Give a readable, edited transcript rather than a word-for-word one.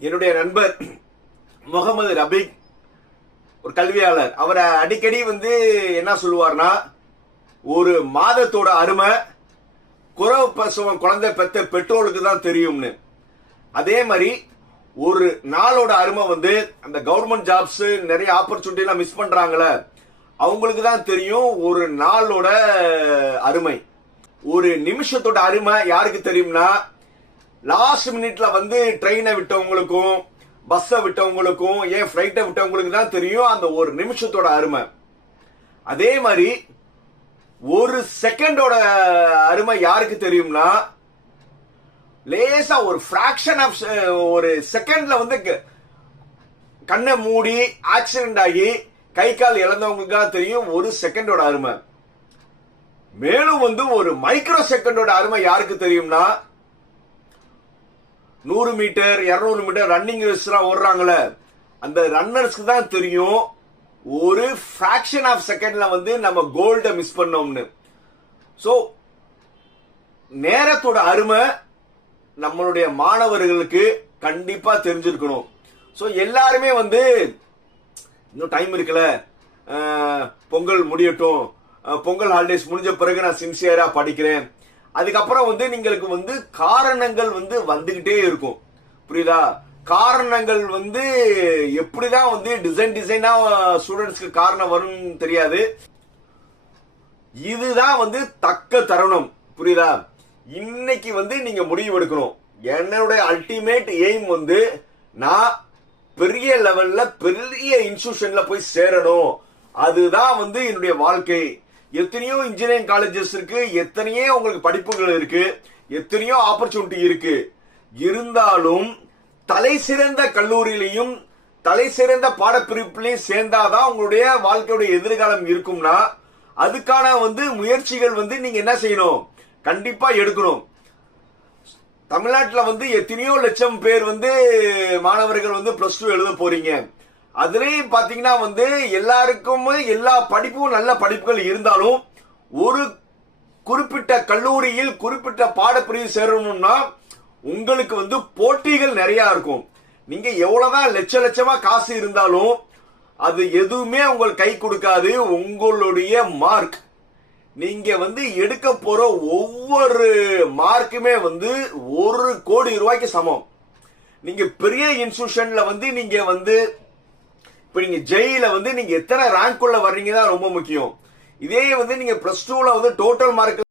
என்னுடைய நண்பர் முகமது ரபீக் ஒரு கல்வியாளர். அவரை அடிக்கடி என்ன சொல்லுவார்னா, ஒரு மாதத்தோட அருமை குறவு பிரசவம் குழந்தை பெத்த பெற்றோருக்கு தான் தெரியும்னு. அதே மாதிரி ஒரு நாளோட அருமை அந்த கவர்மெண்ட் ஜாப்ஸ் நிறைய ஆப்பர்ச்சுனிட்டி எல்லாம் மிஸ் பண்றாங்களே, அவங்களுக்கு தான் தெரியும் ஒரு நாளோட அருமை. ஒரு நிமிஷத்தோட அருமை யாருக்கு தெரியும்னா, லாஸ்ட் மினிட்ல ட்ரெயினை விட்டவங்களுக்கும் பஸ்ஸை விட்டவங்களுக்கும் ஏன் பிளைட்டை விட்டவங்களுக்கு தான் தெரியும் அந்த ஒரு நிமிஷத்தோட அருமை. அதே மாதிரி ஒரு செகண்டோட அருமை யாருக்கு தெரியும்னா, லேசா ஒரு பிராக்ஷன் ஆஃப் ஒரு செகண்ட்ல கண்ணை மூடி ஆக்சிடென்ட் ஆகி கை கால் இழந்தவங்களுக்கு தான் தெரியும் ஒரு செகண்டோட அருமை. மேலும் ஒரு மைக்ரோ செகண்டோட அருமை யாருக்கு தெரியும்னா, 100 மீட்டர் 200 மீட்டர் ரன்னிங் ரேஸ் எல்லாம் ஓடுறாங்கல்ல, அந்த ரன்னர்ஸ்க்கு தான் தெரியும் ஒரு பிராக்ஷன் ஆஃப் செகண்ட்ல நம்ம கோல்ட மிஸ் பண்ணோம்னு. சோ நேரத்தோட அருமை நம்மளுடைய மாணவர்களுக்கு கண்டிப்பா தெரிஞ்சிருக்கணும். சோ எல்லாருமே இன்னும் டைம் இருக்குல்ல, பொங்கல் முடியட்டும், பொங்கல் ஹாலிடேஸ் முடிஞ்ச பிறகு நான் சின்சியரா படிக்கிறேன், அதுக்கப்புறம் நீங்களுக்கு காரணங்கள் வந்துகிட்டே இருக்கும். புரியுதா? காரணங்கள் எப்படிதான் டிசைனா ஸ்டூடெண்ட்ஸ்க்கு காரணம் வரும் தெரியாது. இதுதான் தக்க தருணம். புரியுதா? இன்னைக்கு நீங்க முடிவு எடுக்கணும். என்னுடைய அல்டிமேட் எய்ம் நான் பெரிய லெவல்ல பெரிய இன்ஸ்டிடியூஷன்ல போய் சேரணும். அதுதான் என்னுடைய வாழ்க்கை. எத்தனையோ இன்ஜினியரிங் காலேஜஸ் இருக்கு, எத்தனையோ உங்களுக்கு படிப்புகள் இருக்கு, எத்தனையோ ஆப்பர்ச்சுனிட்டி இருக்கு. இருந்தாலும் தலை சிறந்த கல்லூரியிலையும் தலை சிறந்த பாடப்பிரிப்புலையும் சேர்ந்தாதான் உங்களுடைய வாழ்க்கையுடைய எதிர்காலம் இருக்கும்னா, அதுக்கான முயற்சிகள் நீங்க என்ன செய்யணும்? கண்டிப்பா எடுக்கணும். தமிழ்நாட்டில் எத்தனையோ லட்சம் பேர் மாணவர்கள் பிளஸ் 2 எழுத போறீங்க. அதுலயும் பாத்தீங்கன்னா எல்லாருக்கும் எல்லா படிப்பும் நல்ல படிப்புகள் இருந்தாலும் ஒரு குறிப்பிட்ட கல்லூரியில் குறிப்பிட்ட பாடப்பிரிவு சேரணும்னா உங்களுக்கு போட்டிகள் நிறைய இருக்கும். நீங்க எவ்வளவுதான் லட்சமா காசு இருந்தாலும் அது எதுவுமே உங்களுக்கு கை கொடுக்காது. உங்களுடைய மார்க், நீங்க எடுக்க போற ஒவ்வொரு மார்க்குமே 1 கோடி ரூபாய்க்கு சமம். நீங்க பெரிய இன்ஸ்டிடியூஷன்ல நீங்க இப்ப நீங்க ஜெயில நீங்க எத்தனை ரேங்க் உள்ள வர்றீங்க தான் ரொம்ப முக்கியம். இதே நீங்க பிளஸ் 2ல டோட்டல் மார்க்